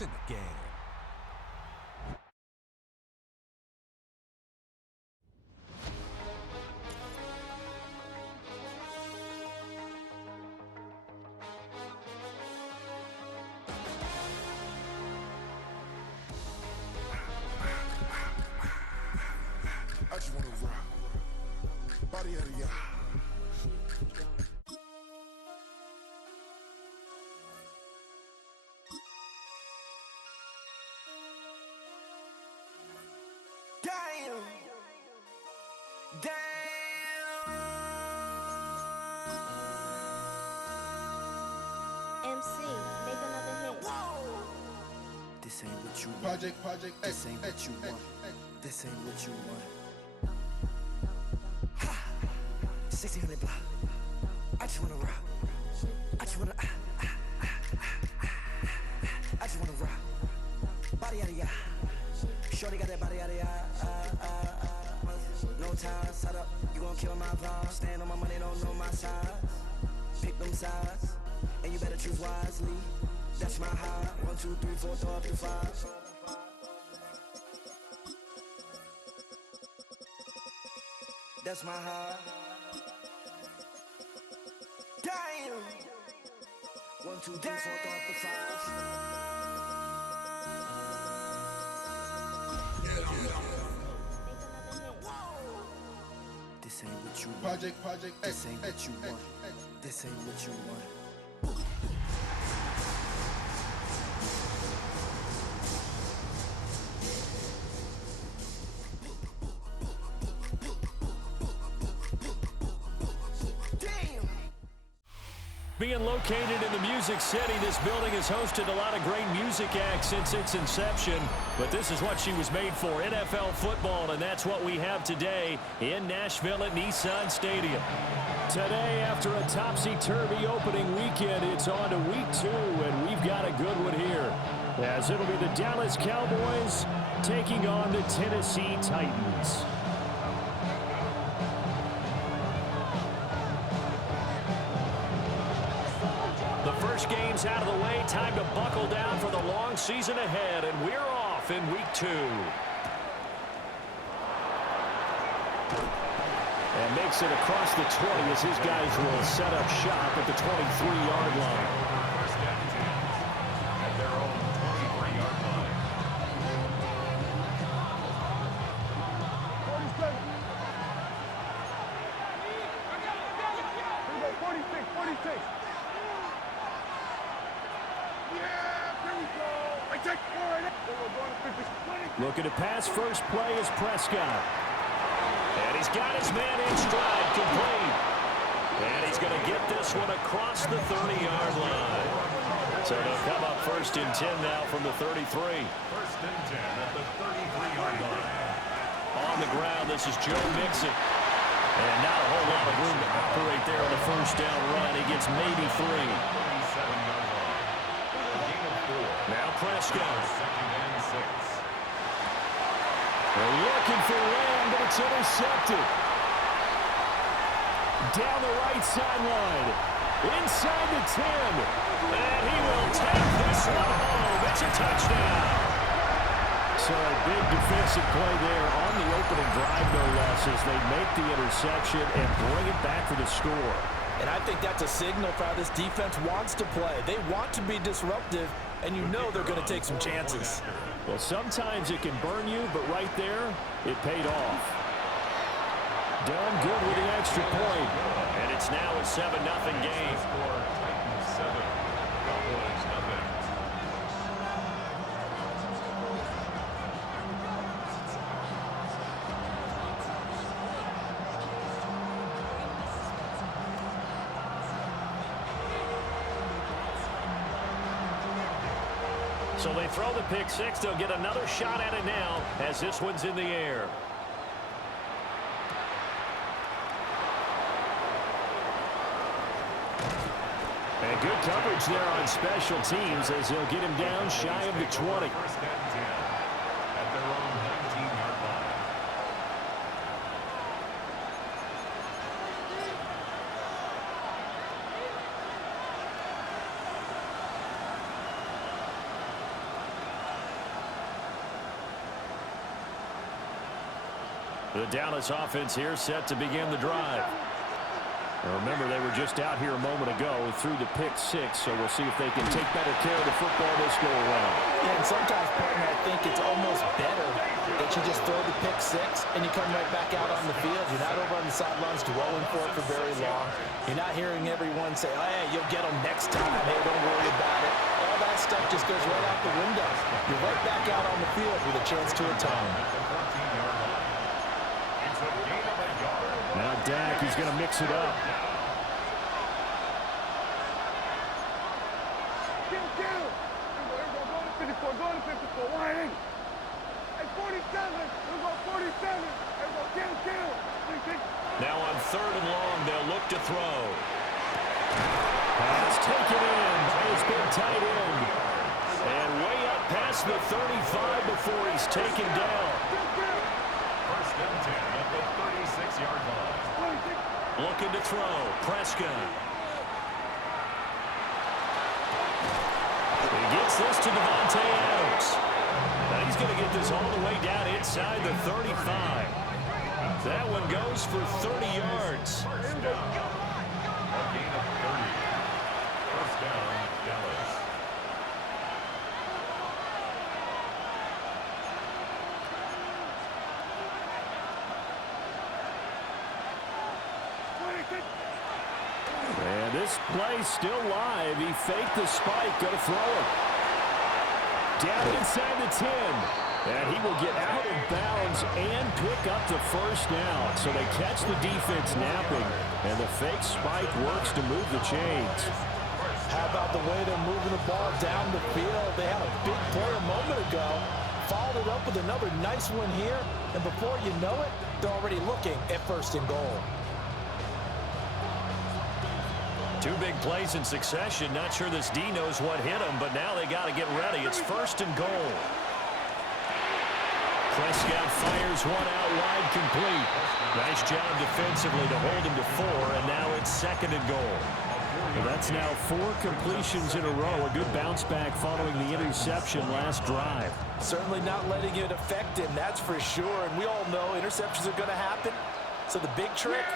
It's in the game. I just wanna rock. Body out of y'all. Damn. MC, make another hit. This ain't what you want. Project This ain't what you want. This ain't what you want. Ha! 1600 block. I just wanna rock. I just wanna I just wanna rock. Body out of ya. Shorty got that body out of ya. No time, set up. You gon' kill my vibe. Stand on my money, don't know my size. Pick them sides, and you better choose wisely. That's my high. 1, 2, 3, 4, throw up to 5. That's my high. Damn. 1, 2, 3, 4, throw up to 5. This ain't what you want. Project This ain't what you want. This ain't what you want. Being located in the Music City, this building has hosted a lot of great music acts since its inception, but this is what she was made for, NFL football, and that's what we have today in Nashville at Nissan Stadium. Today, after a topsy-turvy opening weekend, it's on to week 2, and we've got a good one here, as it'll be the Dallas Cowboys taking on the Tennessee Titans. The first game's out of the way. Time to buckle down for the long season ahead, and we're off in week 2. And makes it across the 20 as his guys will set up shop at the 23-yard line. First down 10 at their own 23-yard line. 46. Looking to pass first play is Prescott. And he's got his man in stride, complete. And he's going to get this one across the 30-yard line. So they'll come up first and 10 now from the 33. First and 10 at the 33-yard line. On the ground, this is Joe Mixon. And not a whole lot of room to operate there on the first down run. He gets maybe 3. 37-yard line. A gain of 4. Now Prescott. Second and 6. They're looking for Lamb, but it's intercepted. Down the right sideline. Inside the 10. And he will take this one home. It's a touchdown. So a big defensive play there on the opening drive, no less, as they make the interception and bring it back for the score. And I think that's a signal for how this defense wants to play. They want to be disruptive, and you know they're going to take some chances. Well, sometimes it can burn you, but right there, it paid off. Done good with the extra point. And it's now a 7-0 game. Score Titans 7, Cowboys nothing. So they throw the pick six. They'll get another shot at it now as this one's in the air. And good coverage there on special teams as they'll get him down shy of the 20. First and 10 at their own 19-yard line. The Dallas offense here set to begin the drive. Now remember, they were just out here a moment ago through the pick six, so we'll see if they can take better care of the football this go around. Yeah, and sometimes, partner, I think it's almost better that you just throw the pick six and you come right back out on the field. You're not over on the sidelines dwelling for it for very long. You're not hearing everyone say, oh, hey, you'll get them next time. Hey, don't worry about it. All that stuff just goes right out the window. You're right back out on the field with a chance to atone. Now Dak, he's going to mix it up. Now on 3rd and long, they'll look to throw. Pass taken in. He's been tight end. And way up past the 35 before he's taken down. First and 10 at the 36-yard line. Looking to throw. Prescott. He gets this to Devontae Adams. Now he's going to get this all the way down inside the 35. That one goes for 30 yards. First down. A gain of 30. First down, Dallas. And this play still live. He faked the spike. Going to throw it. Down inside the 10. And he will get out of bounds and pick up the first down. So they catch the defense napping. And the fake spike works to move the chains. How about the way they're moving the ball down the field? They had a big play a moment ago. Followed it up with another nice one here. And before you know it, they're already looking at 1st and goal. Two big plays in succession. Not sure this D knows what hit him, but now they got to get ready. It's 1st and goal. Prescott fires one out wide, complete. Nice job defensively to hold him to 4, and now it's 2nd and goal. Well, that's now 4 completions in a row. A good bounce back following the interception last drive. Certainly not letting it affect him, that's for sure. And we all know interceptions are going to happen. So the big trick,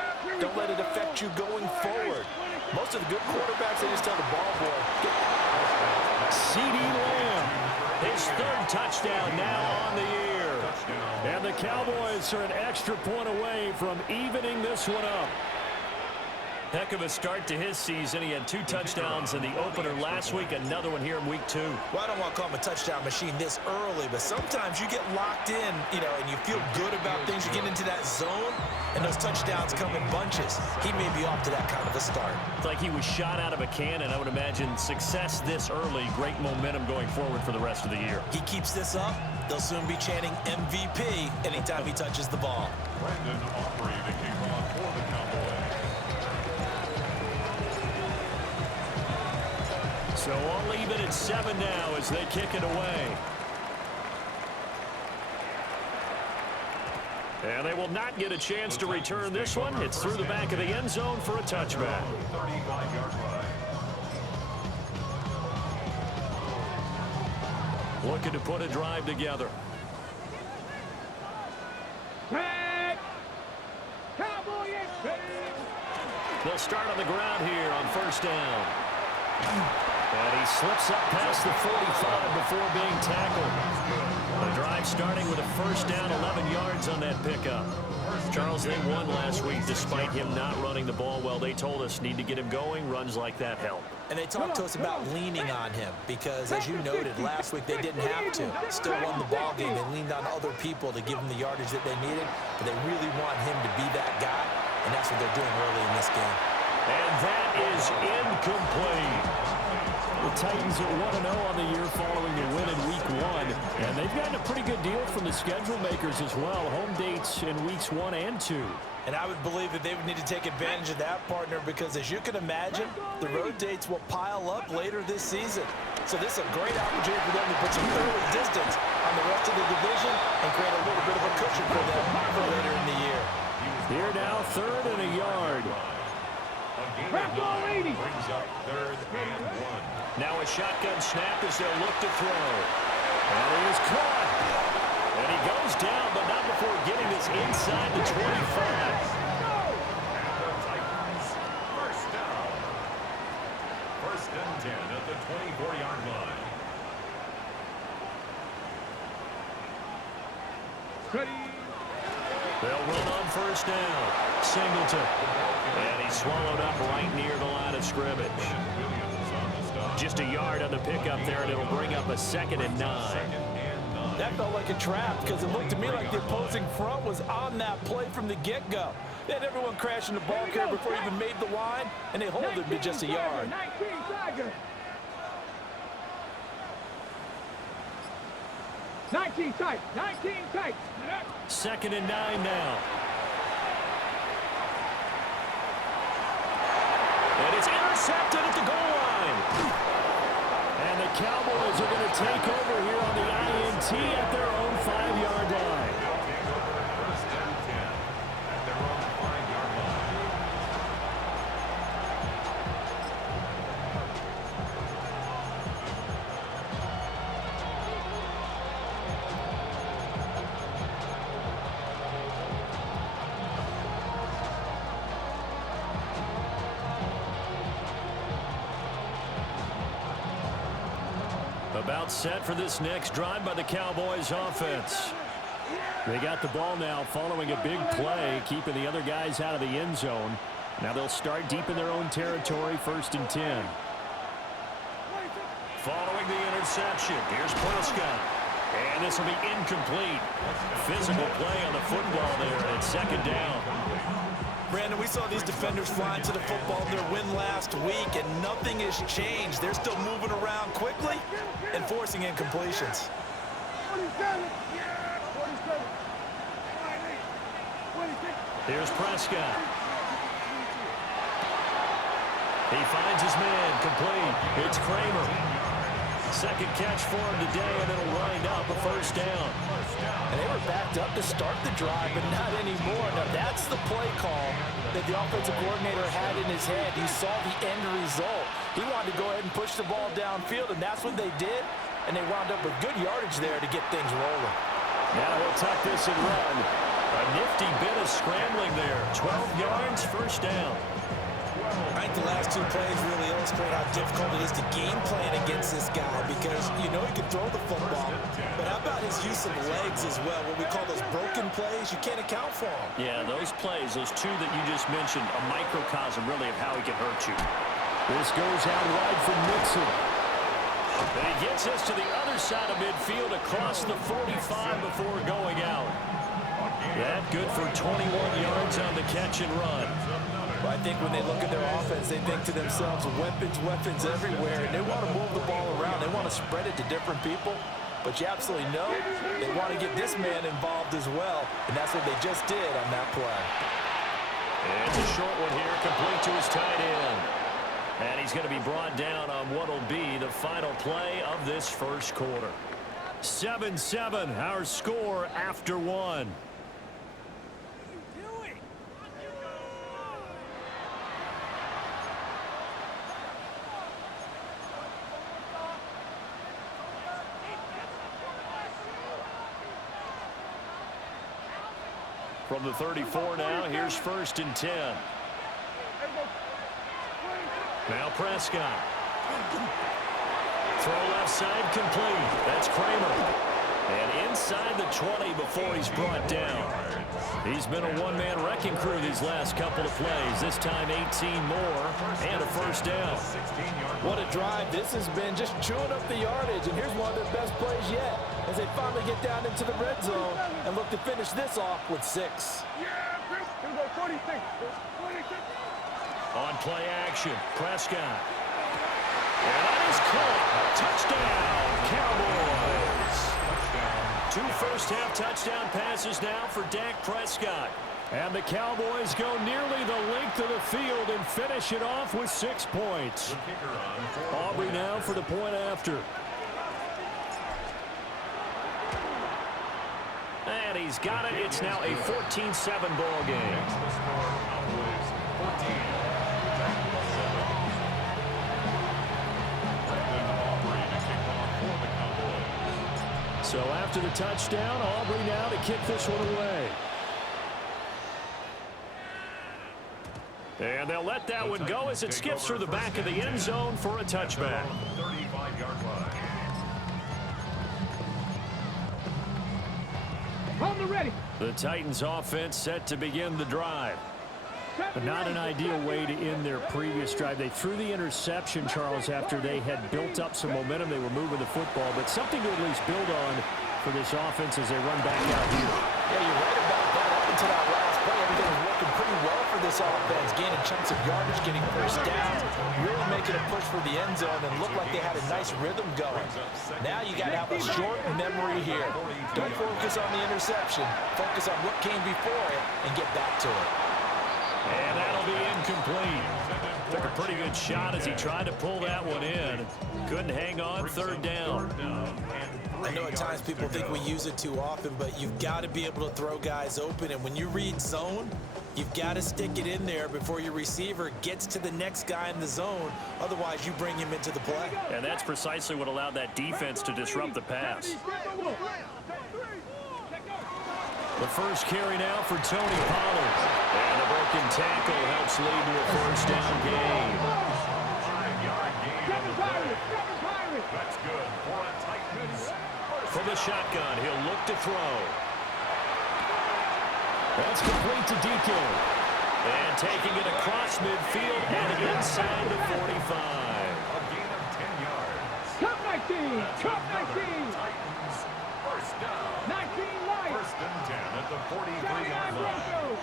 don't let it affect you going forward. Most of the good quarterbacks, they just tell the ball boy. CeeDee Lamb, his 3rd touchdown now on the year. And the Cowboys are an extra point away from evening this one up. Heck of a start to his season. He had 2 touchdowns in the opener last week, another one here in week 2. Well, I don't want to call him a touchdown machine this early, but sometimes you get locked in, and you feel good about things. You get into that zone, and those touchdowns come in bunches. He may be off to that kind of a start. It's like he was shot out of a cannon. I would imagine success this early, great momentum going forward for the rest of the year. He keeps this up, they'll soon be chanting MVP anytime he touches the ball. Brandon Aubrey to kick off for the Cowboys. So I'll leave it at 7 now as they kick it away. And they will not get a chance to return this one. It's through the back of the end zone for a touchback. 35-yard line. Looking to put a drive together. They'll start on the ground here on 1st down. And he slips up past the 45 before being tackled. The drive starting with a 1st down, 11 yards on that pickup. Charles, they won last week despite him not running the ball well. They told us need to get him going. Runs like that help. And they talked to us about leaning on him because, as you noted, last week they didn't have to. Still won the ball game. They leaned on other people to give them the yardage that they needed, but they really want him to be that guy, and that's what they're doing early in this game. And that is incomplete. The Titans are 1-0 on the year following the win in Week 1. And they've gotten a pretty good deal from the schedule makers as well. Home dates in Weeks 1 and 2. And I would believe that they would need to take advantage of that, partner, because as you can imagine, the road dates will pile up later this season. So this is a great opportunity for them to put some early distance on the rest of the division and create a little bit of a cushion for them for later in the year. Here now, 3rd and a yard. Brings up 3rd and 1. Now a shotgun snap as they'll look to throw. And he is caught. And he goes down, but not before getting this inside the 25. First down. First and 10 at the 24-yard line. They'll run on first down. Singleton. And he's swallowed up right near the line of scrimmage. Just a yard on the pickup there, and it'll bring up a 2nd and 9. That felt like a trap because it looked to me like the opposing front was on that play from the get-go. They had everyone crashing the ball carrier before he even made the line, and they hold him to just a yard. 19 tight. 2nd and 9 now. And it's intercepted at the goal line. And the Cowboys are going to take over here on the INT at their own 5-yard line. First and 10 at their own 5-yard line. About set for this next drive by the Cowboys offense. They got the ball now following a big play, keeping the other guys out of the end zone. Now they'll start deep in their own territory, 1st and 10. Following the interception, here's Prescott. And this will be incomplete. Physical play on the football there at 2nd down. Brandon, we saw these defenders flying to the football in their win last week, and nothing has changed. They're still moving around quickly and forcing incompletions. Here's Prescott. He finds his man, complete. It's Kramer. 2nd catch for him today, and it'll wind up a 1st down. And they were backed up to start the drive, but not anymore. Now, that's the play call that the offensive coordinator had in his head. You saw the end result. He wanted to go ahead and push the ball downfield, and that's what they did. And they wound up with good yardage there to get things rolling. Now he'll tuck this and run. A nifty bit of scrambling there. 12 yards, 1st down. I think the last 2 plays really illustrate how difficult it is to game plan against this guy because you know he can throw the football, but how about his use of legs as well, what we call those broken plays? You can't account for them. Yeah, those plays, those 2 that you just mentioned, a microcosm really of how he can hurt you. This goes out wide for Mixon. And he gets us to the other side of midfield across the 45 before going out. That good for 21 yards on the catch and run. Well, I think when they look at their offense, they think to themselves, weapons everywhere, and they want to move the ball around. They want to spread it to different people, but you absolutely know they want to get this man involved as well, and that's what they just did on that play. And it's a short one here, complete to his tight end. And he's going to be brought down on what will be the final play of this 1st quarter. 7-7, our score after 1. From the 34 now, here's 1st and 10. Now Prescott. Throw left side complete. That's Kramer. And inside the 20 before he's brought down. He's been a one-man wrecking crew these last couple of plays. This time 18 more and a 1st down. What a drive this has been, just chewing up the yardage. And here's one of their best plays yet as they finally get down into the red zone and look to finish this off with 6. On play action, Prescott. And that is caught. Touchdown, Cowboys. 2 first-half touchdown passes now for Dak Prescott. And the Cowboys go nearly the length of the field and finish it off with 6 points. Aubrey now for the point after. And he's got it. It's now a 14-7 ball game. So after the touchdown, Aubrey now to kick this one away. And they'll let that one go as it skips through the back of the end zone for a touchback. 35-yard line. The Titans offense set to begin the drive. But not an ideal way to end their previous drive. They threw the interception, Charles, after they had built up some momentum. They were moving the football, but something to at least build on for this offense as they run back out here. Yeah, you're right about that. Up until that last play, everything was working pretty well for this offense. Gaining chunks of yardage, getting first downs, really making a push for the end zone, and looked like they had a nice rhythm going. Now you got to have a short memory here. Don't focus on the interception. Focus on what came before it and get back to it. And that'll be incomplete. Took a pretty good shot as he tried to pull that one in. Couldn't hang on, third down. I know at times people think we use it too often, but you've got to be able to throw guys open. And when you read zone, you've got to stick it in there before your receiver gets to the next guy in the zone. Otherwise, you bring him into the play. And that's precisely what allowed that defense to disrupt the pass. The first carry now for Tony Pollard. And a broken tackle helps lead to a first down gain. 5-yard gain on the play. That's good for a Titans. From the shotgun, he'll look to throw. That's complete to Deacon. And taking it across midfield and inside the 45. A gain of 10 yards. Top 19! Top 19! Titans first down. 19 light! First and 10 at the 43-yard line.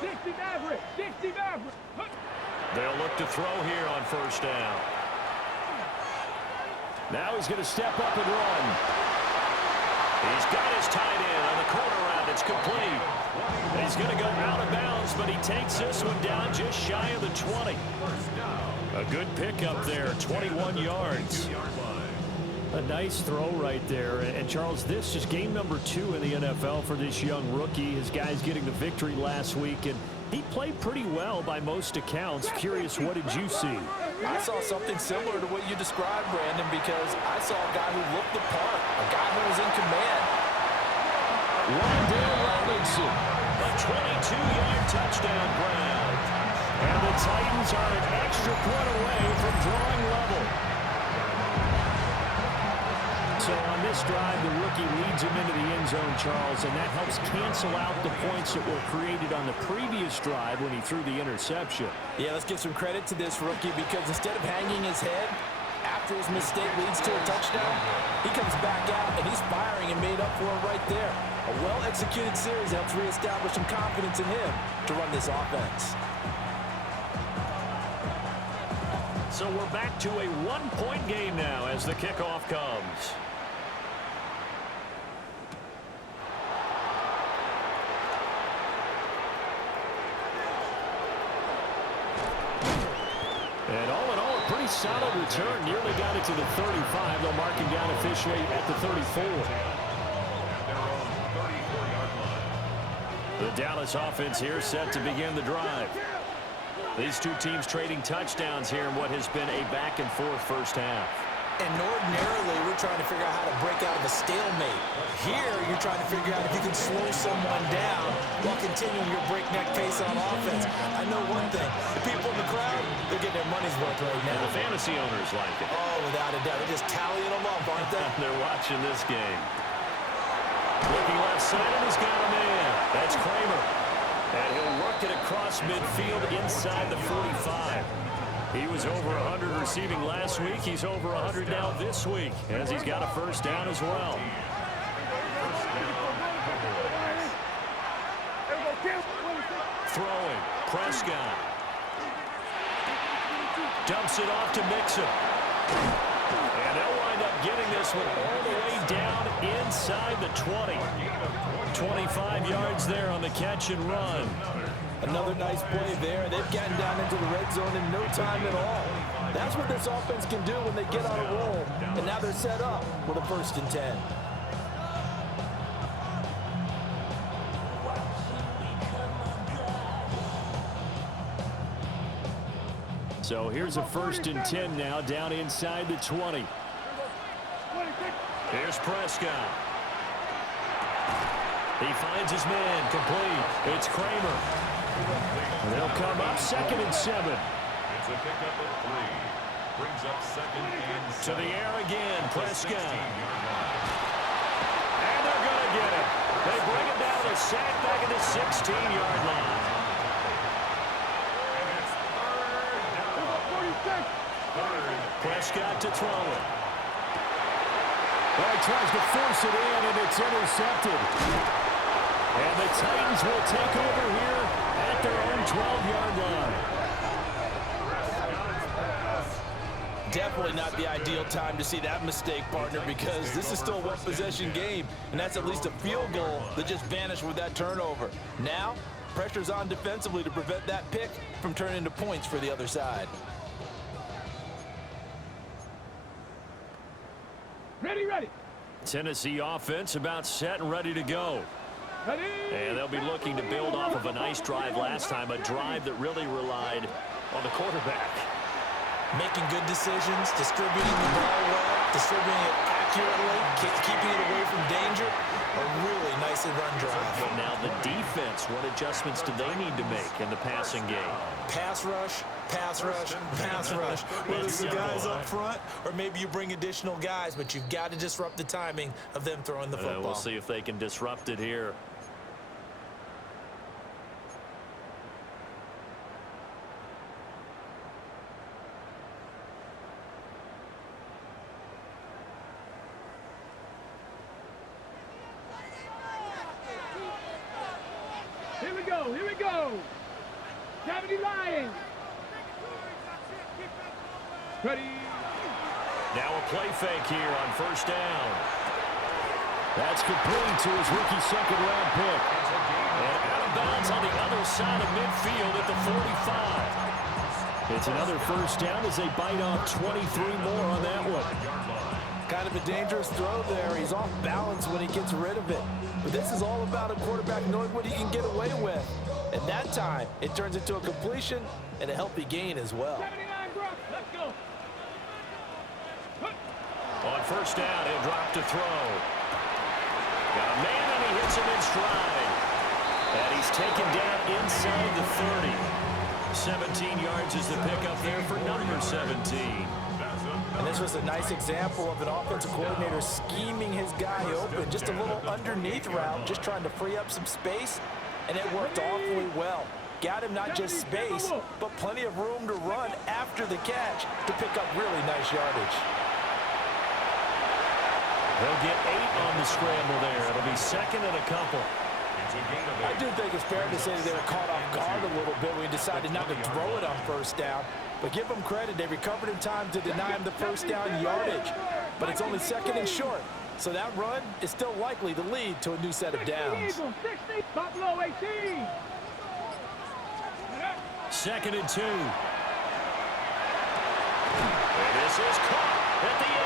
60 Maverick! 60 Maverick! They'll look to throw here on first down. Now he's going to step up and run. He's got his tight end on the corner route. It's complete. He's going to go out of bounds, but he takes this one down just shy of the 20. A good pickup there, 21 yards. A nice throw right there. And Charles, this is game number 2 in the NFL for this young rookie. His guys getting the victory last week, and he played pretty well by most accounts. Curious, what did you see? I saw something similar to what you described, Brandon, because I saw a guy who looked the part, a guy who was in command. Wandale Robinson, a 22-yard touchdown grab. And the Titans are an extra point away from drawing level. So on this drive, the rookie leads him into the end zone, Charles, and that helps cancel out the points that were created on the previous drive when he threw the interception. Yeah, let's give some credit to this rookie because instead of hanging his head after his mistake leads to a touchdown, he comes back out and he's firing and made up for it right there. A well-executed series helps reestablish some confidence in him to run this offense. So we're back to a one-point game now as the kickoff comes. And all in all, a pretty solid return. Nearly got it to the 35. They'll mark him down officially at the 34. The Dallas offense here set to begin the drive. These two teams trading touchdowns here in what has been a back-and-forth first half. And ordinarily, we're trying to figure out how to break out of a stalemate. Here, you're trying to figure out if you can slow someone down while continuing your breakneck pace on offense. I know one thing. The people in the crowd, they're getting their money's worth right now. And the fantasy owners like it. Oh, without a doubt. They're just tallying them up, aren't they? They're watching this game. Looking left side, and he's got a man. That's Kramer. And he'll work it across midfield inside the 45. He was over 100 receiving last week. He's over 100 now this week as he's got a first down as well. Throwing. Prescott. Dumps it off to Mixon. And they'll wind up getting this one all the way down inside the 20. 25 yards there on the catch and run. Another nice play there. They've gotten down into the red zone in no time at all. That's what this offense can do when they get on a roll. And now they're set up with a first and 10. So here's a first and 10 now down inside the 20. Here's Prescott. He finds his man, complete. It's Kramer. And they'll come up 2nd and 7. It's a pickup of 3. Brings up 2nd and 7. To the air again, Prescott. 16-yard line. And they're going to get it. They bring it down to sack back at the 16-yard line. And it's 3rd down. 3rd. Prescott to throw it. Well, he tries to force it in, and it's intercepted. And the Titans will take over here at their own 12-yard line. Definitely not the ideal time to see that mistake, partner, because this is still a one-possession game, and that's at least a field goal that just vanished with that turnover. Now, pressure's on defensively to prevent that pick from turning into points for the other side. Ready. Tennessee offense about set and ready to go. Ready. And they'll be looking to build off of a nice drive last time, a drive that really relied on the quarterback. Making good decisions, distributing the ball well, distributing it accurately, keeping it away from danger. A really nicely run drive. But now the defense, what adjustments do they need to make in the passing game? Pass rush, pass rush, pass rush. Whether it's the guys up front or maybe you bring additional guys, but you've got to disrupt the timing of them throwing the football. We'll see if they can disrupt it here. Here we go. Cavity Lions. Ready. Now a play fake here on 1st down. That's complete to his rookie 2nd-round pick. And out of bounds on the other side of midfield at the 45. It's another 1st down as they bite off 23 more on that one. Kind of a dangerous throw there. He's off balance when he gets rid of it. But this is all about a quarterback knowing what he can get away with. At that time, it turns into a completion and a healthy gain as well. 79, Brock. Let's go. On 1st down, he'll drop to throw. Got a man, and he hits him in stride. And he's taken down inside the 30. 17 yards is the pickup there for number 17. And this was a nice example of an offensive coordinator scheming his guy open. Just a little underneath route, just trying to free up some space, and it worked awfully well. Got him not just space, but plenty of room to run after the catch to pick up really nice yardage. They'll get 8 on the scramble there. It'll be 2nd and a couple. I do think it's fair to say that they were caught off guard a little bit when he decided not to throw it on 1st down. But give them credit, they recovered in time to deny him the 1st down yardage. But it's only 2nd and short, so that run is still likely to lead to a new set of downs. 60, Buffalo 18. 2nd and 2. And this is caught at the 8.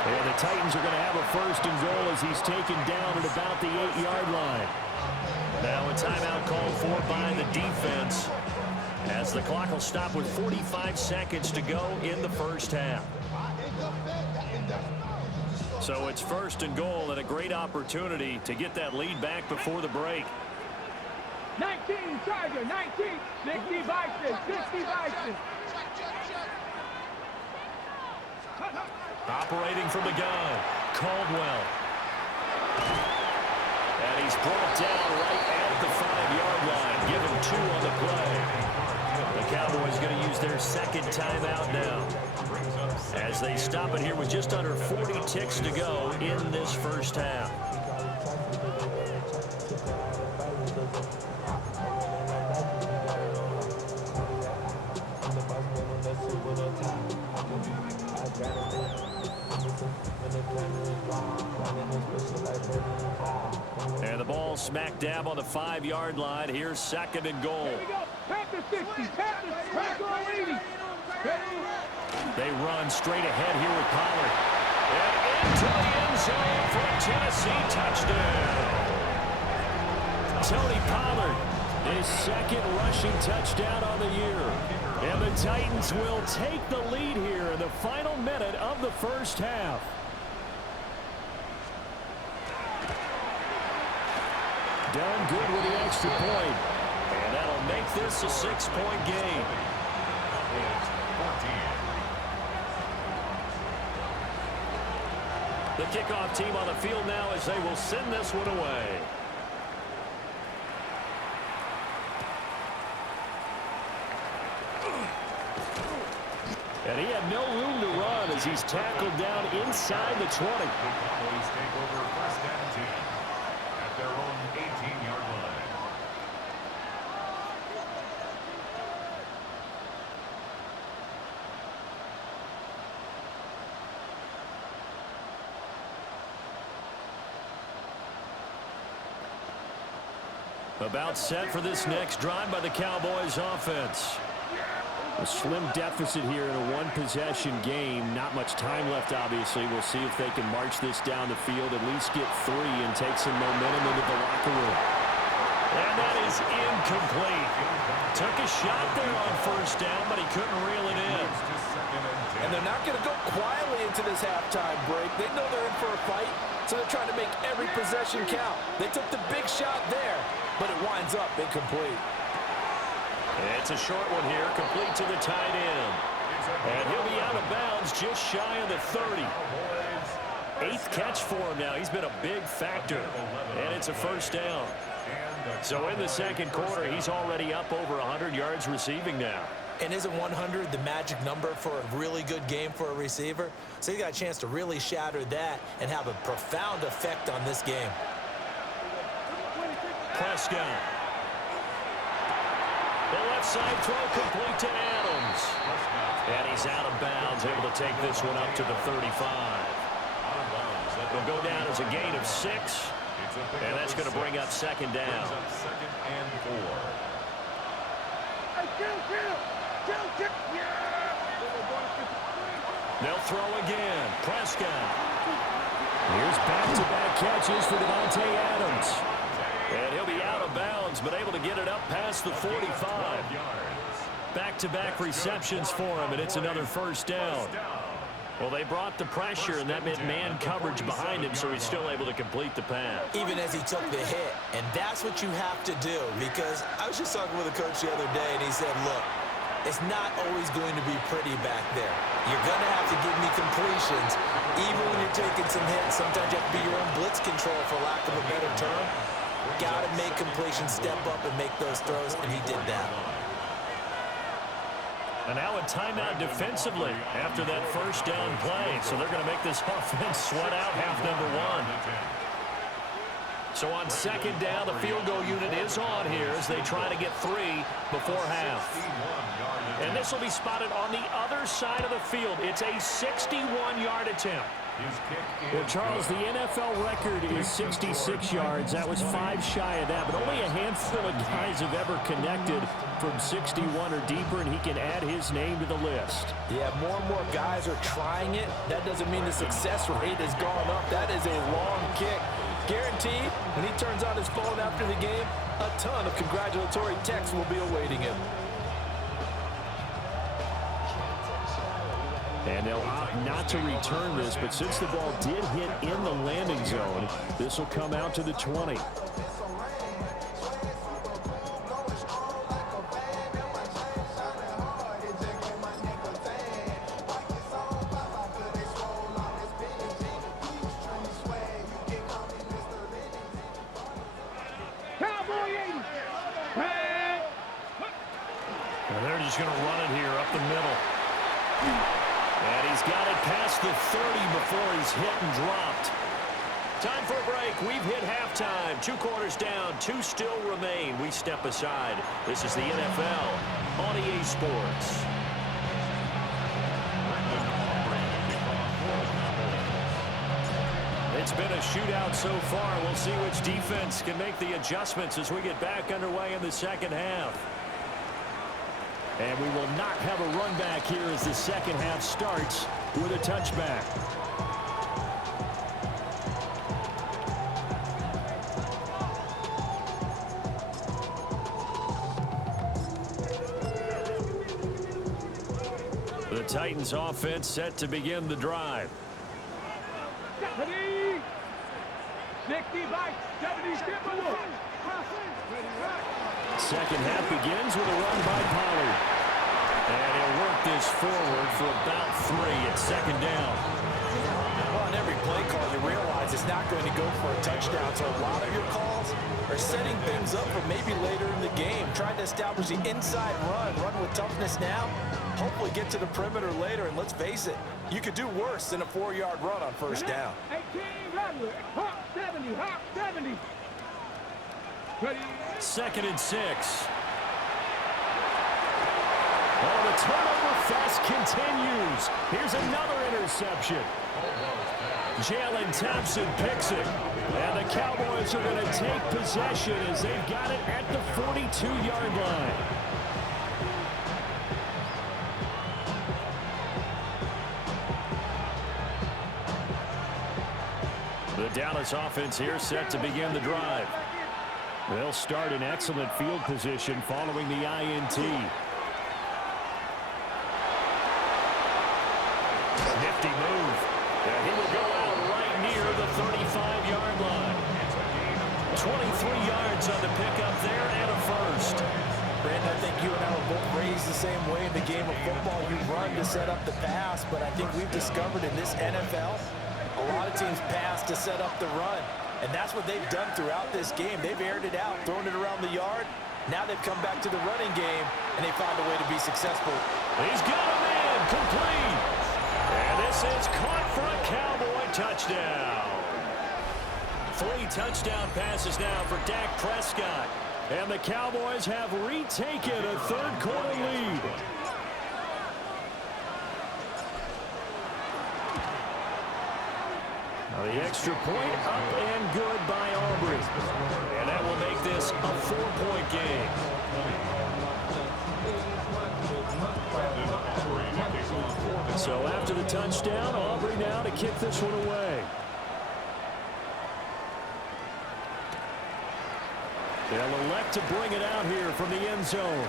And the Titans are going to have a 1st and goal as he's taken down at about the 8-yard line. Now a timeout called for by the defense, as the clock will stop with 45 seconds to go in the 1st half. So it's 1st and goal, and a great opportunity to get that lead back before the break. 19, Tiger, 19. 60, Bison, 60, Bison. Operating from the gun, Caldwell. And he's brought down right at the 5-yard line. Give him 2 on the play. The Cowboys going to use their 2nd timeout now, as they stop it here with just under 40 ticks to go in this 1st half. And the ball smack dab on the 5-yard line. Here's 2nd and goal. Here we go. Panther 60, Panther 80. They run straight ahead here with Pollard. And into the end zone for a Tennessee touchdown. Tony Pollard, his 2nd rushing touchdown on the year. And the Titans will take the lead here in the final minute of the 1st half. Done good with the extra point. And that'll make this a 6-point game. The kickoff team on the field now as they will send this one away. And he had no room to run as he's tackled down inside the 20. The Cowboys take over first and 10 at their own 18-yard line. About set for this next drive by the Cowboys offense. A slim deficit here in a one-possession game. Not much time left, obviously. We'll see if they can march this down the field, at least get 3 and take some momentum into the locker room. And that is incomplete. Took a shot there on first down, but he couldn't reel it in. And they're not going to go quietly into this halftime break. They know they're in for a fight, so they're trying to make every possession count. They took the big shot there, but it winds up incomplete. It's a short one here, complete to the tight end. And he'll be out of bounds just shy of the 30. 8th catch for him now. He's been a big factor. And it's a first down. So in the second quarter, he's already up over 100 yards receiving now. And isn't 100 the magic number for a really good game for a receiver? So he got a chance to really shatter that and have a profound effect on this game. Prescott. The left side throw complete to Adams. And he's out of bounds, able to take this one up to the 35. It'll go down as a gain of 6. And that's going to bring up second down. Second and 4. They'll throw again. Prescott. Here's back-to-back catches for Davante Adams. And he'll be out of bounds, but able to get it up past the 45. Back-to-back receptions for him, and it's another first down. Well, they brought the pressure, and that meant man coverage behind him, so he's still able to complete the pass. Even as he took the hit, and that's what you have to do, because I was just talking with a coach the other day, and he said, look, it's not always going to be pretty back there. You're going to have to give me completions, even when you're taking some hits. Sometimes you have to be your own blitz control, for lack of a better term. Got to make completions, step up and make those throws, and he did that. And now a timeout defensively after that first down play. So they're going to make this offense sweat out half number 1. So on second down, the field goal unit is on here as they try to get 3 before half. And this will be spotted on the other side of the field. It's a 61-yard attempt. Well, Charles, the NFL record is 66 yards. That was 5 shy of that, but only a handful of guys have ever connected from 61 or deeper, and he can add his name to the list. Yeah, more and more guys are trying it. That doesn't mean the success rate has gone up. That is a long kick. Guaranteed, when he turns on his phone after the game, a ton of congratulatory texts will be awaiting him. And they'll opt not to return this, but since the ball did hit in the landing zone, this will come out to the 20. Cowboy 80. And they're just going to run it here up the middle. And he's got it past the 30 before he's hit and dropped. Time for a break. We've hit halftime. 2 quarters down. 2 still remain. We step aside. This is the NFL on EA Sports. It's been a shootout so far. We'll see which defense can make the adjustments as we get back underway in the second half. And we will not have a run back here as the second half starts with a touchback. The Titans offense set to begin the drive. 60 by 70 Timberwolves. second half begins with a run by Pollard. And he'll work this forward for about 3 at second down. Well, on every play call, you realize it's not going to go for a touchdown. So a lot of your calls are setting things up for maybe later in the game, trying to establish the inside run with toughness now, hopefully get to the perimeter later. And let's face it, you could do worse than a 4-yard run on first down. 18, Rattler. Hawk 70, Hawk 70. Ready. 2nd and 6. Oh, the turnover fest continues. Here's another interception. Jalen Thompson picks it. And the Cowboys are going to take possession as they've got it at the 42-yard line. The Dallas offense here set to begin the drive. They'll start in excellent field position following the INT. Nifty move. And he will go out right near the 35-yard line. 23 yards on the pickup there and a first. Brandon, I think you and I were both raised the same way in the game of football. You run to set up the pass, but I think we've discovered in this NFL, a lot of teams pass to set up the run. And that's what they've done throughout this game. They've aired it out, thrown it around the yard. Now they've come back to the running game, and they found a way to be successful. He's got a man complete. And this is caught for a Cowboy touchdown. 3 touchdown passes now for Dak Prescott. And the Cowboys have retaken a third-quarter lead. Now the extra point up and good by Aubrey. And that will make this a 4-point game. So after the touchdown, Aubrey now to kick this one away. They'll elect to bring it out here from the end zone.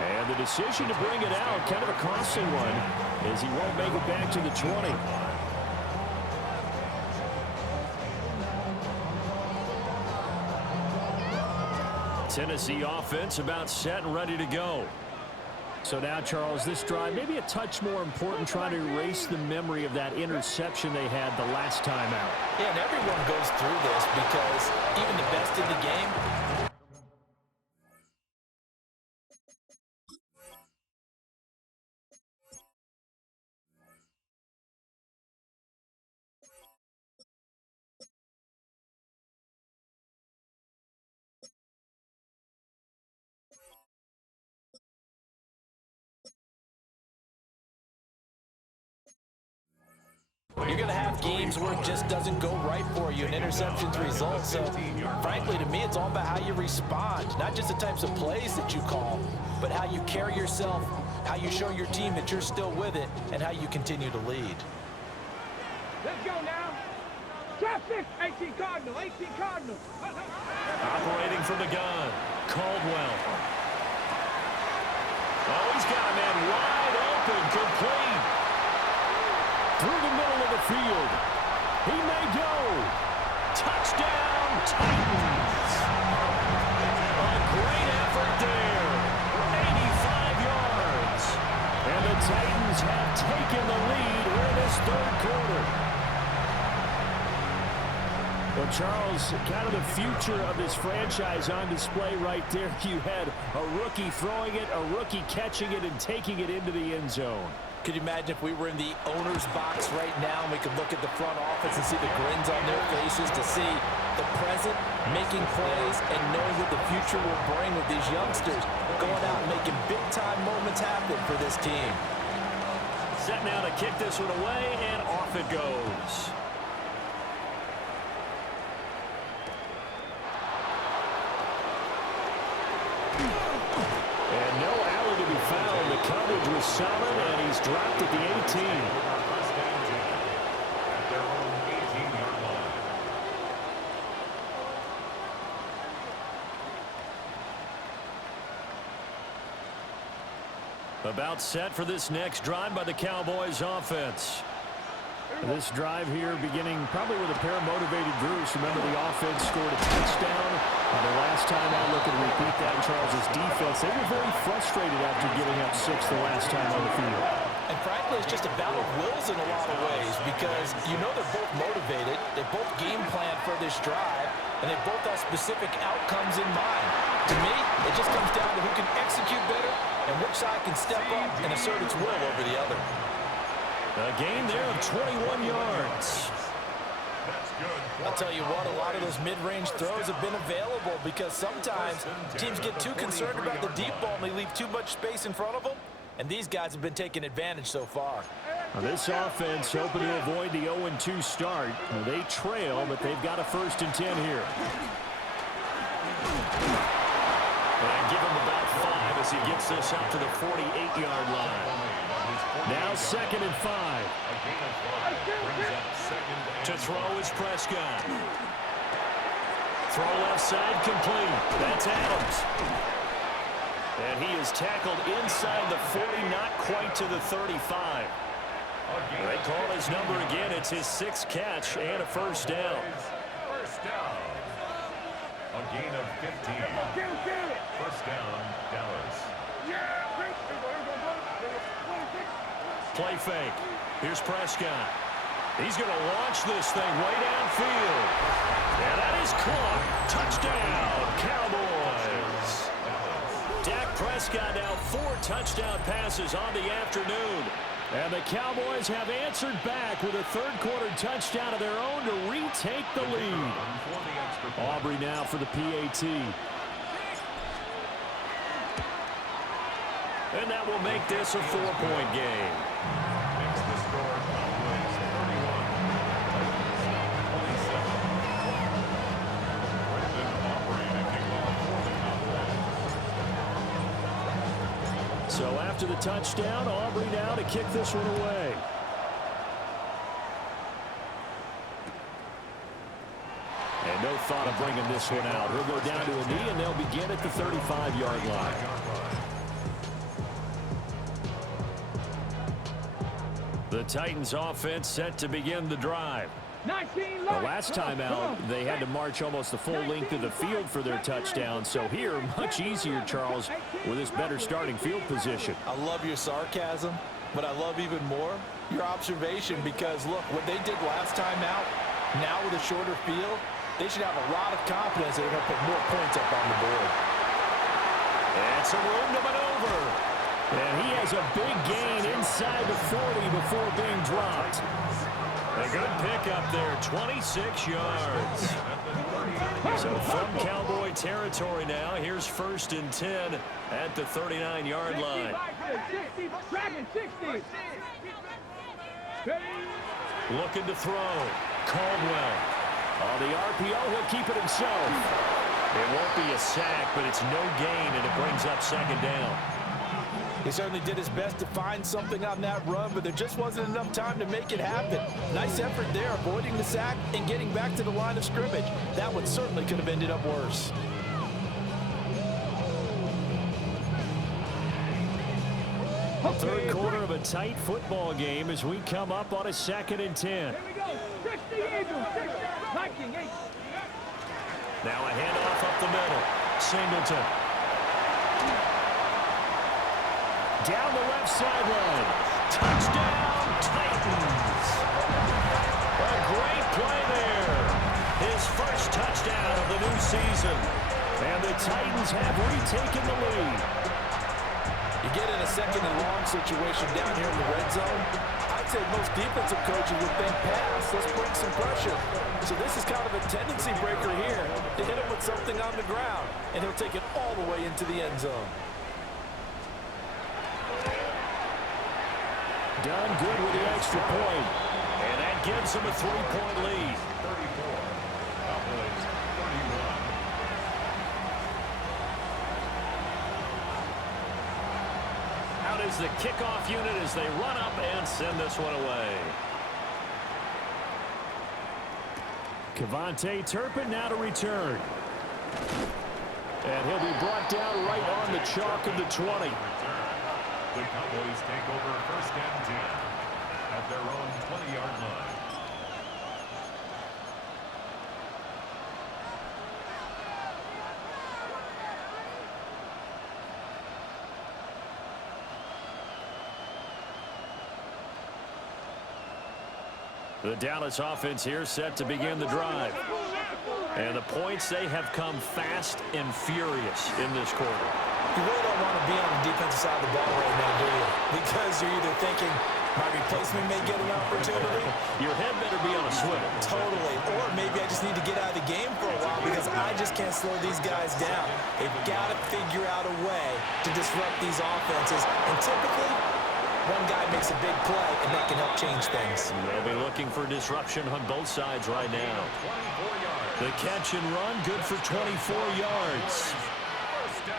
And the decision to bring it out, kind of a costly one, as he won't make it back to the 20. Tennessee offense about set and ready to go. So now, Charles, this drive maybe a touch more important, trying to erase the memory of that interception they had the last time out. Yeah, and everyone goes through this because even the best in the game, you're going to have games where it just doesn't go right for you, and interceptions result. So, frankly, to me, it's all about how you respond, not just the types of plays that you call, but how you carry yourself, how you show your team that you're still with it, and how you continue to lead. Let's go now. Traffic. 18 Cardinal. 18 Cardinal. Operating from the gun, Caldwell. Oh, he's got a man wide open, complete. Through the middle of the field. He may go. Touchdown, Titans. A great effort there. 85 yards. And the Titans have taken the lead here in this third quarter. Well, Charles, kind of the future of this franchise on display right there. You had a rookie throwing it, a rookie catching it, and taking it into the end zone. Could you imagine if we were in the owner's box right now and we could look at the front office and see the grins on their faces, to see the present making plays and knowing what the future will bring with these youngsters going out and making big-time moments happen for this team. Set now to kick this one away, and off it goes. And no alley to be found. The coverage was solid, and he's dropped at the 18. At their own 18-yard line. About set for this next drive by the Cowboys offense. This drive here beginning probably with a pair of motivated groups. Remember, the offense scored a touchdown. The last time I look and repeat that, Charles' defense, they were very frustrated after giving up 6 the last time on the field. And frankly, it's just a battle of wills in a lot of ways because you know they're both motivated, they both game plan for this drive, and they both have specific outcomes in mind. To me, it just comes down to who can execute better and which side can step up and assert its will over the other. A gain there of 21 yards. I'll tell you what, a lot of those mid-range throws have been available because sometimes teams get too concerned about the deep ball and they leave too much space in front of them, and these guys have been taking advantage so far. Now this offense hoping to avoid the 0-2 start. They trail, but they've got a 1st and 10 here. And give him about 5 as he gets this out to the 48-yard line. Now 2nd and 5. To throw is Prescott. Throw left side complete. That's Adams. And he is tackled inside the 40, not quite to the 35. They call his number again. It's his 6th catch and a 1st down. First down. A gain of 15. First down, Dallas. Play fake. Here's Prescott. He's going to launch this thing way downfield. And that is caught. Touchdown, Cowboys. Dak Prescott now 4 touchdown passes on the afternoon. And the Cowboys have answered back with a 3rd quarter touchdown of their own to retake the lead. Aubrey now for the PAT. And that will make this a 4-point game. Makes the score Cowboys 31, Titans 27. Brandon Aubrey making off for the Cowboys. So after the touchdown, Aubrey now to kick this one away. And no thought of bringing this one out. He'll go down to a knee, and they'll begin at the 35-yard line. The Titans offense set to begin the drive. The last time out, they had to march almost the full length of the field for their touchdown. So here, much easier, Charles, with this better starting field position. I love your sarcasm, but I love even more your observation because, look, what they did last time out, now with a shorter field, they should have a lot of confidence they're going to put more points up on the board. And some room to maneuver. And he has a big gain inside the 40 before being dropped. A good pickup there, 26 yards. So from Cowboy territory now, here's 1st and 10 at the 39-yard line. Looking to throw. Caldwell. On the RPO, he'll keep it himself. It won't be a sack, but it's no gain, and it brings up 2nd down. He certainly did his best to find something on that run, but there just wasn't enough time to make it happen. Nice effort there, avoiding the sack and getting back to the line of scrimmage. That one certainly could have ended up worse. Third quarter of a tight football game as we come up on a 2nd and 10. Now a handoff up the middle. Singleton. Down the left sideline. Touchdown, Titans. A great play there. His 1st touchdown of the new season. And the Titans have retaken the lead. You get in a 2nd and long situation down here in the red zone, I'd say most defensive coaches would think pass. Let's bring some pressure. So this is kind of a tendency breaker here to hit him with something on the ground, and he'll take it all the way into the end zone. Done good with the extra point. And that gives him a 3-point lead. 34, Cowboys 31. Out is the kickoff unit as they run up and send this one away. Kevontae Turpin now to return. And he'll be brought down right on the chalk of the 20. The Cowboys take over 1st and 10. at their own 20-yard line. The Dallas offense here set to begin the drive. And the points, they have come fast and furious in this quarter. You really don't want to be on the defensive side of the ball right now, do you? Because you're either thinking, my replacement may get an opportunity. Your head better be on a swivel. Totally. Or maybe I just need to get out of the game for a while because I just can't slow these guys down. They've got to figure out a way to disrupt these offenses. And typically, one guy makes a big play, and that can help change things. They'll be looking for disruption on both sides right now. The catch and run, good for 24 yards.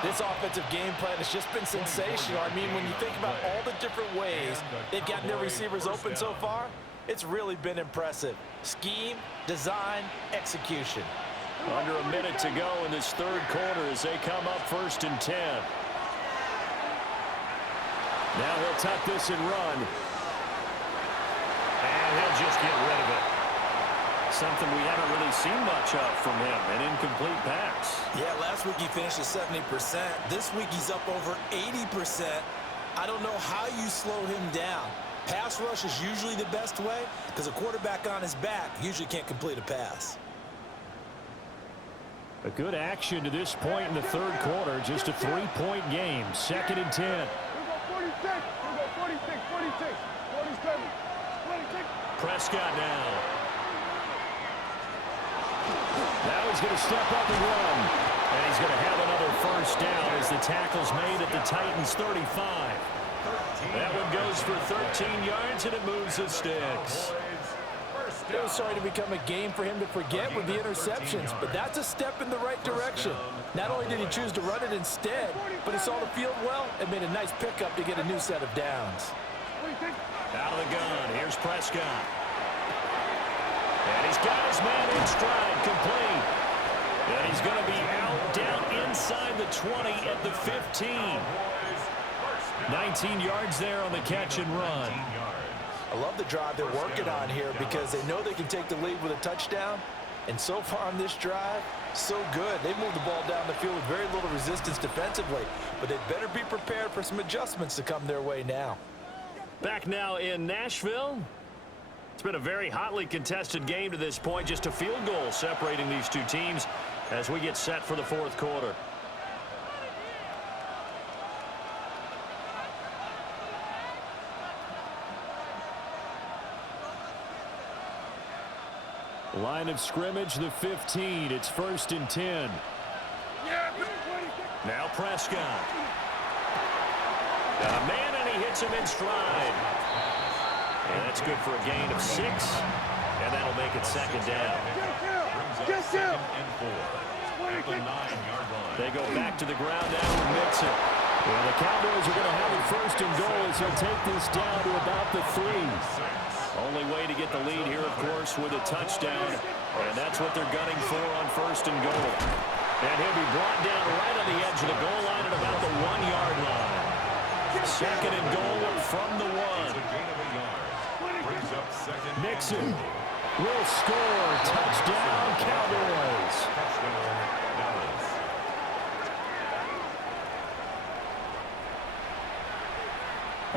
This offensive game plan has just been sensational. I mean, when you think about all the different ways they've gotten their receivers open so far, it's really been impressive. Scheme, design, execution. Under a minute to go in this third quarter as they come up 1st and 10. Now he'll tuck this and run. And he'll just get rid of it. Something we haven't really seen much of from him, an incomplete pass. Yeah, last week he finished at 70%. This week he's up over 80%. I don't know how you slow him down. Pass rush is usually the best way because a quarterback on his back usually can't complete a pass. A good action to this point in the third quarter. Just a 3-point game. 2nd and 10. 46, 47, 26. Prescott now. Now he's going to step up and run. And he's going to have another first down as the tackle's made at the Titans' 35. That one goes for 13 yards, and it moves the sticks. It was starting to become a game for him to forget with the interceptions, but that's a step in the right direction. Not only did he choose to run it instead, but he saw the field well and made a nice pickup to get a new set of downs. Out of the gun, here's Prescott. And he's got his man in stride, complete. And he's going to be out, down inside the 20 at the 15. 19 yards there on the catch and run. I love the drive they're working on here because they know they can take the lead with a touchdown. And so far on this drive, so good. They moved the ball down the field with very little resistance defensively. But they better be prepared for some adjustments to come their way now. Back now in Nashville. It's been a very hotly contested game to this point. Just a field goal separating these two teams as we get set for the fourth quarter. Line of scrimmage, the 15. It's 1st and 10. Now Prescott. Got a man, and he hits him in stride. And that's good for a gain of 6. And that'll make it 2nd down. Brings up 2nd and 4 at the 9-yard line. They go back to the ground now and mix it. Well, the Cowboys are going to have it 1st and goal as they'll take this down to about the 3. Only way to get the lead here, of course, with a touchdown. And that's what they're gunning for on 1st and goal. And he'll be brought down right on the edge of the goal line at about the 1-yard line. 2nd and goal from the 1. Brings up 2nd. Mixon will score. Touchdown, Cowboys. Touchdown, Dallas.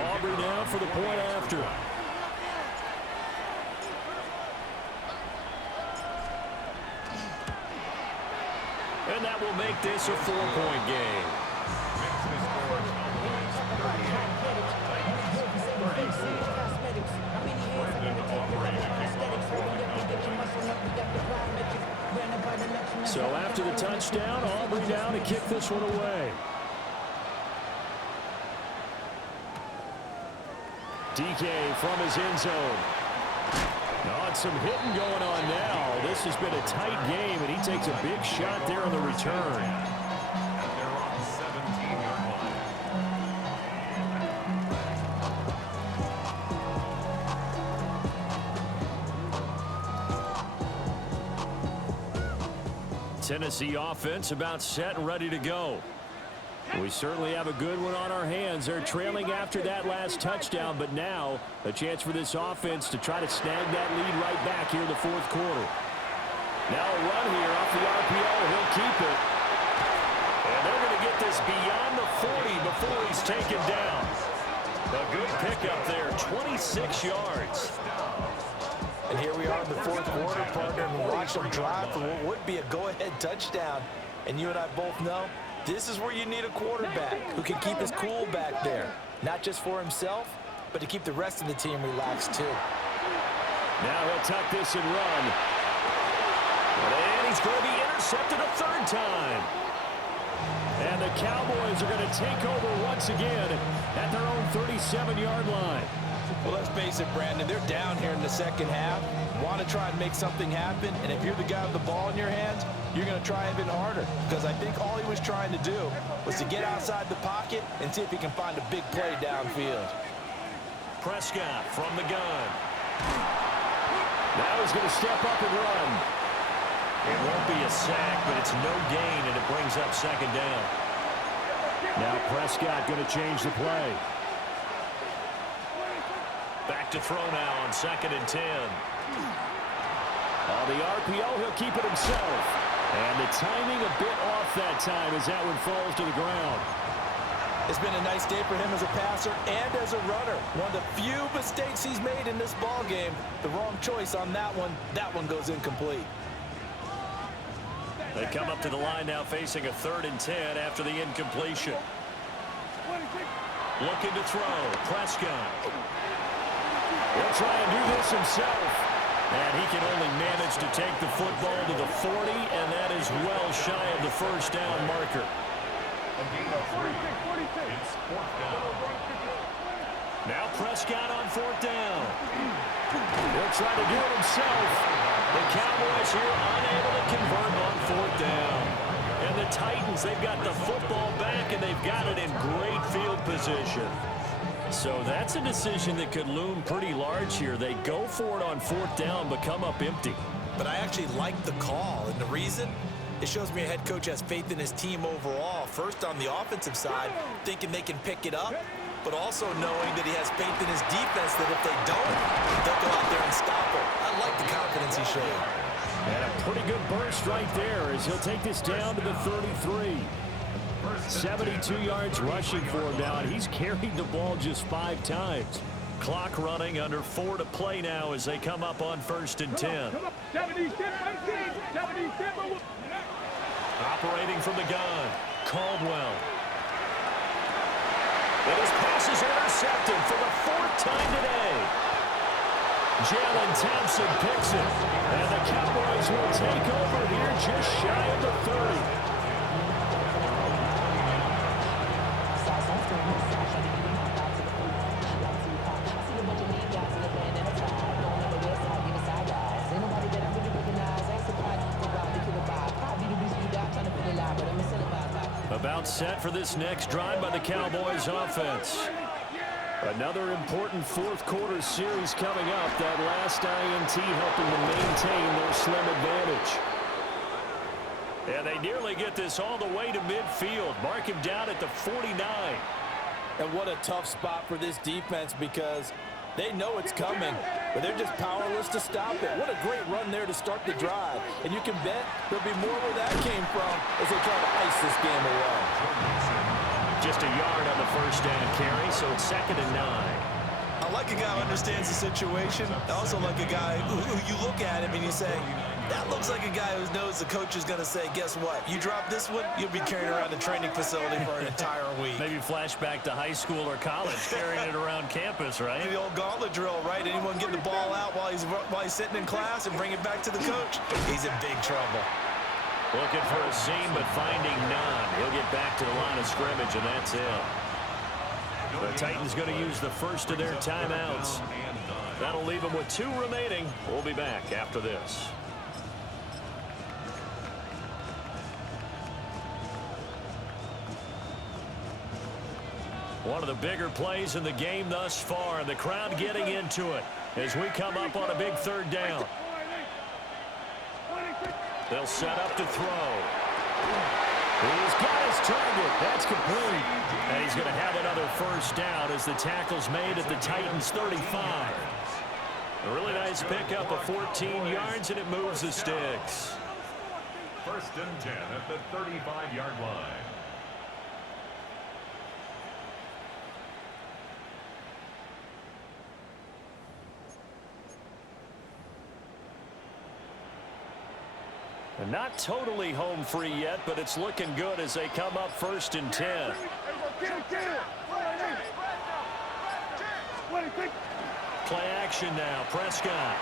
Aubrey now for the point after. And that will make this a 4-point game. Makes the score Cowboys 38, Titans 34. Brandon Aubrey to kick off for the Cowboys. So after the touchdown, Aubrey down to kick this one away. DK from his end zone. Oh, it's some hitting going on now. This has been a tight game, and he takes a big shot there on the return. And they're on 17-yard line. Tennessee offense about set and ready to go. We certainly have a good one on our hands. They're trailing after that last touchdown, but now a chance for this offense to try to snag that lead right back here in the fourth quarter. Now a run here off the RPO. He'll keep it. And they're going to get this beyond the 40 before he's taken down. A good pickup there, 26 yards. And here we are in the fourth quarter, partner, and watch them drive for what would be a go-ahead touchdown. And you and I both know this is where you need a quarterback who can keep his cool back there. Not just for himself, but to keep the rest of the team relaxed too. Now he'll tuck this and run. And he's going to be intercepted a third time. And the Cowboys are going to take over once again at their own 37-yard line. Well, let's face it, Brandon, they're down here in the second half, want to try and make something happen, and if you're the guy with the ball in your hands, you're going to try even harder, because I think all he was trying to do was to get outside the pocket and see if he can find a big play downfield. Prescott from the gun. Now he's going to step up and run. It won't be a sack, but it's no gain, and it brings up second down. Now Prescott going to change the play. Back to throw now on 2nd and 10. On the RPO, he'll keep it himself. And the timing a bit off that time as that one falls to the ground. It's been a nice day for him as a passer and as a runner. One of the few mistakes he's made in this ball game. The wrong choice on that one. That one goes incomplete. They come up to the line now facing a 3rd and 10 after the incompletion. Looking to throw. Prescott. He'll try and do this himself. And he can only manage to take the football to the 40, and that is well shy of the first down marker. A gain of 3. It's 4th down. Now Prescott on 4th down. He'll try to do it himself. The Cowboys here unable to convert on 4th down. And the Titans, they've got the football back, and they've got it in great field position. So that's a decision that could loom pretty large here. They go for it on 4th down, but come up empty. But I actually like the call, and the reason? It shows me a head coach has faith in his team overall. First on the offensive side, thinking they can pick it up, but also knowing that he has faith in his defense that if they don't, they'll go out there and stop him. I like the confidence he showed. And a pretty good burst right there as he'll take this down to the 33. 72 yards rushing for him now, and he's carried the ball just 5 times. Clock running, under 4 to play now as they come up on 1st and 10. Operating from the gun, Caldwell. And his pass is intercepted for the 4th time today. Jalen Thompson picks it, and the Cowboys will take over here just shy of the 30. About set for this next drive by the Cowboys offense. Another important fourth quarter series coming up. That last INT helping to maintain their slim advantage. And they nearly get this all the way to midfield. Mark him down at the 49. And what a tough spot for this defense because they know it's coming, but they're just powerless to stop it. What a great run there to start the drive. And you can bet there'll be more where that came from as they try to ice this game away. Just a yard on the first down carry, so it's 2nd and 9. I like a guy who understands the situation. I also like a guy who you look at him and you say, that looks like a guy who knows the coach is going to say, guess what? You drop this one, you'll be carrying around the training facility for an entire week. Maybe flashback to high school or college, carrying it around campus, right? The old gauntlet drill, right? Anyone get the ball out while he's sitting in class and bring it back to the coach? He's in big trouble. Looking for a seam, but finding none. He'll get back to the line of scrimmage, and that's it. The Titans going to use the first of their timeouts. That'll leave them with 2 remaining. We'll be back after this. One of the bigger plays in the game thus far, and the crowd getting into it as we come up on a big 3rd down. They'll set up to throw. He's got his target. That's complete. And he's going to have another first down as the tackle's made at the Titans' 35. A really nice pickup of 14 yards, and it moves the sticks. 1st and 10 at the 35-yard line. And not totally home free yet, but it's looking good as they come up 1st and 10. Play action now. Prescott.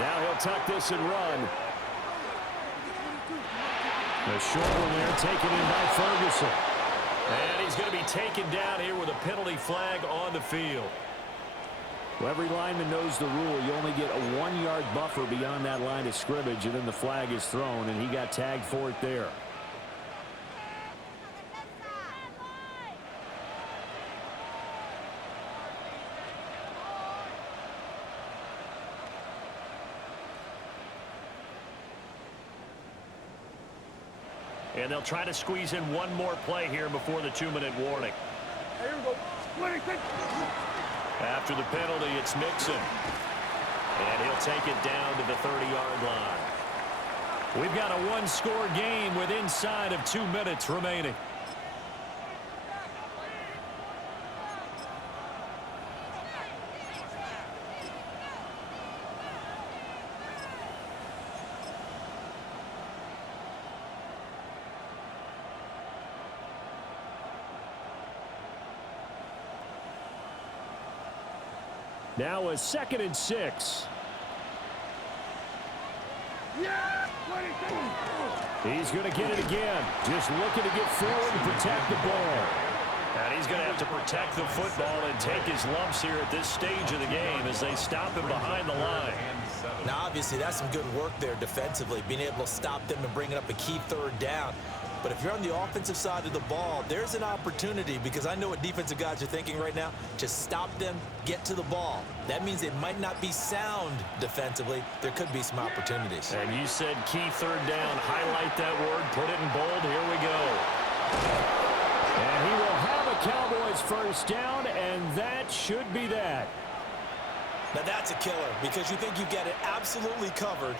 Now he'll tuck this and run. The short one there taken in by Ferguson. And he's going to be taken down here with a penalty flag on the field. Well, every lineman knows the rule. You only get a 1-yard buffer beyond that line of scrimmage, and then the flag is thrown, and he got tagged for it there. And they'll try to squeeze in one more play here before the 2-minute warning. Here we go. 26. After the penalty, it's Mixon. And he'll take it down to the 30-yard line. We've got a one-score game with inside of 2 minutes remaining. Now a 2nd and 6. Yeah, 26. He's going to get it again. Just looking to get forward and protect the ball. And he's going to have to protect the football and take his lumps here at this stage of the game as they stop him behind the line. Now, obviously, that's some good work there defensively, being able to stop them and bringing up a key 3rd down. But if you're on the offensive side of the ball, there's an opportunity, because I know what defensive guys are thinking right now. Just stop them, get to the ball. That means it might not be sound defensively. There could be some opportunities. And you said key 3rd down. Highlight that word. Put it in bold. Here we go. And he will have a Cowboys first down, and that should be that. Now that's a killer, because you think you get it absolutely covered,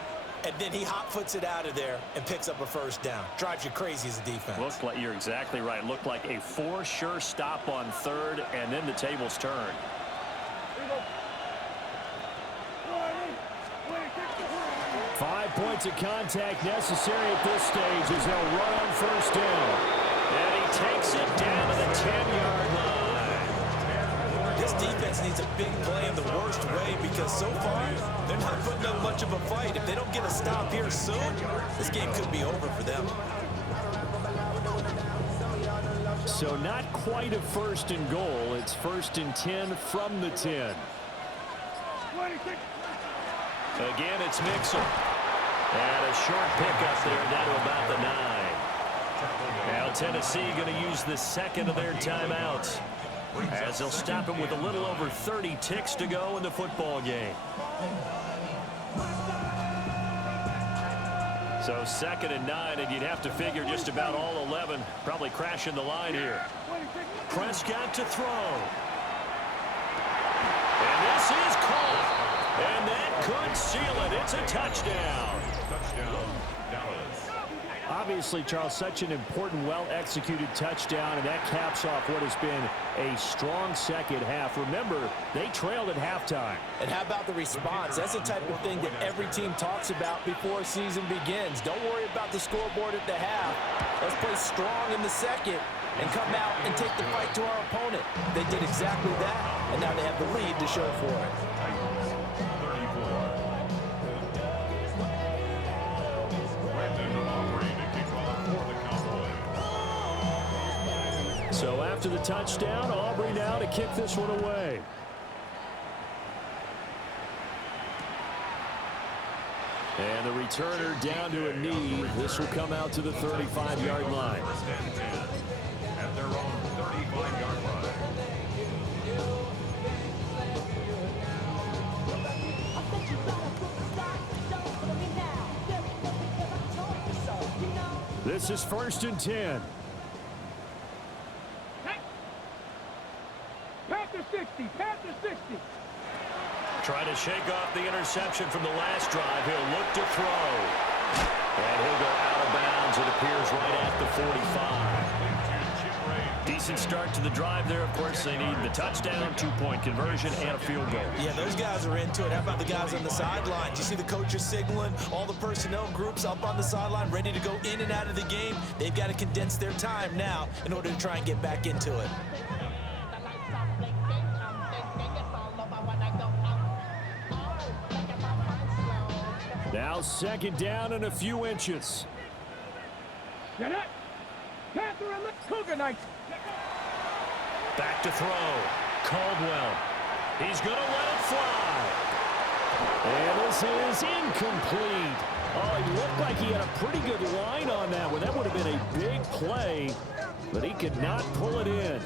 and then he hot-foots it out of there and picks up a first down. Drives you crazy as a defense. Looks like you're exactly right. Looked like a for-sure stop on 3rd, and then the tables turned. 5 points of contact necessary at this stage as they'll run on first down. And he takes it down to the 10-yard line. This defense needs a big play in the worst way, because so far they're not putting up much of a fight. If they don't get a stop here soon, this game could be over for them. So not quite a 1st and goal. It's 1st and 10 from the 10. 26. Again, it's Mixon. And a short pickup there down to about the 9. Now Tennessee going to use the 2nd of their timeouts, as they'll stop him with a little over 30 ticks to go in the football game. So 2nd and 9, and you'd have to figure just about all 11 probably crashing the line here. Prescott to throw. And this is caught. And that could seal it. It's a touchdown. Touchdown, Dallas. Obviously, Charles, such an important, well-executed touchdown, and that caps off what has been a strong second half. Remember, they trailed at halftime. And how about the response? That's the type of thing that every team talks about before a season begins. Don't worry about the scoreboard at the half. Let's play strong in the second and come out and take the fight to our opponent. They did exactly that, and now they have the lead to show for it. So after the touchdown, Aubrey now to kick this one away. And the returner down to a knee. This will come out to the 35-yard line. At their own 35-yard line. This is 1st and 10. Panther 60. Panther 60. Trying to shake off the interception from the last drive. He'll look to throw. And he'll go out of bounds. It appears right at the 45. Decent start to the drive there. Of course, they need the touchdown, 2-point conversion, and a field goal. Yeah, those guys are into it. How about the guys on the sideline? You see the coaches signaling, all the personnel groups up on the sideline ready to go in and out of the game. They've got to condense their time now in order to try and get back into it. Now 2nd down and a few inches. Get it. Panther and the Cougar Knights. Back to throw. Caldwell. He's going to let it fly. And this is incomplete. Oh, he looked like he had a pretty good line on that one. That would have been a big play, but he could not pull it in.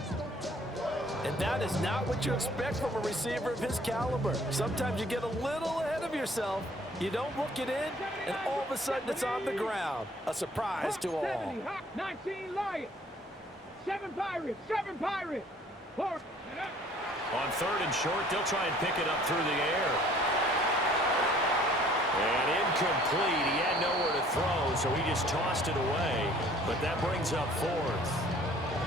And that is not what you expect from a receiver of his caliber. Sometimes you get a little ahead of yourself. You don't look it in, and all of a sudden it's on the ground. A surprise to all. 70, 19 Lions. 7 Pirates. 7 Pirates. 4. On 3rd and short, they'll try and pick it up through the air. And incomplete. He had nowhere to throw, so he just tossed it away. But that brings up 4th.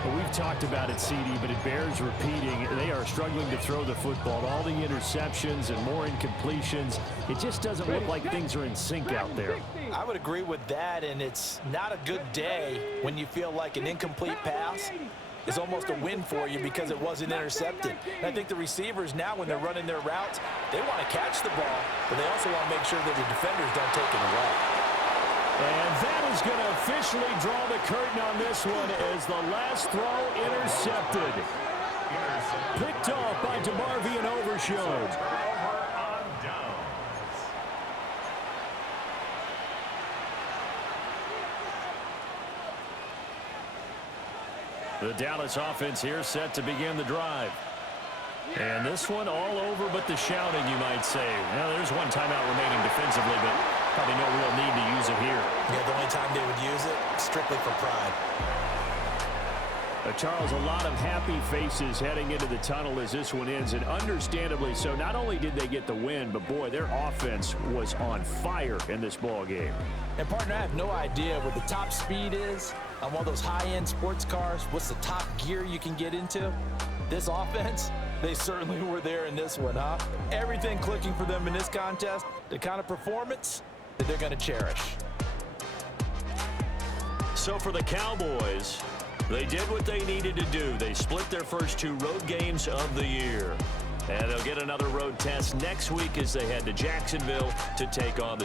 Well, we've talked about it, CD, but it bears repeating. They are struggling to throw the football. All the interceptions and more incompletions. It just doesn't look like things are in sync out there. I would agree with that, and it's not a good day when you feel like an incomplete pass is almost a win for you because it wasn't intercepted. And I think the receivers now, when they're running their routes, they want to catch the ball, but they also want to make sure that the defenders don't take it away. And that is going to officially draw the curtain on this one as the last throw intercepted. Picked off by DeMarvion Overshown. The Dallas offense here set to begin the drive. And this one all over but the shouting, you might say. Now, there's one timeout remaining defensively, but probably no real need to use it here. Yeah, the only time they would use it, strictly for pride. Charles, a lot of happy faces heading into the tunnel as this one ends, and understandably so. Not only did they get the win, but boy, their offense was on fire in this ball game. And partner, I have no idea what the top speed is on one of those high-end sports cars. What's the top gear you can get into? This offense, they certainly were there in this one, huh? Everything clicking for them in this contest, the kind of performance that they're going to cherish. So for the Cowboys, they did what they needed to do. They split their first 2 road games of the year. And they'll get another road test next week as they head to Jacksonville to take on the